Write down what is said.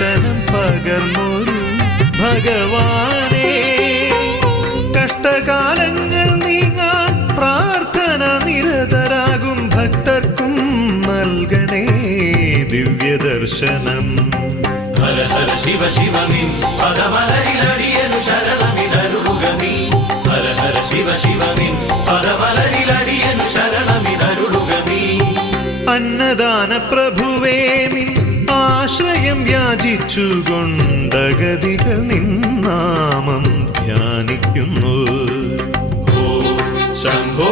ദർശനം പകർന്നൊരു ഭഗവാനേ, കഷ്ടകാലങ്ങൾ നീങ്ങാൻ പ്രാർത്ഥന നിരതരാകും ഭക്തർക്കും നൽകണേ ദിവ്യദർശനം. ഹര ഹര ശിവ ശിവ നിൻ പദമലരിലടിയനു ശരണമിതരുളുകമീ. ഹര ഹര ശിവ ശിവ നിൻ പദമലരിലടിയനു ശരണമിതരുളുകമീ. അന്നദാന പ്രഭുവേ നിൻ ആശ്രയം യാചിച്ചുകൊണ്ടഗതികൾ നിന്നാമം ധ്യാനിക്കുന്നു. ഓ ശംഭോ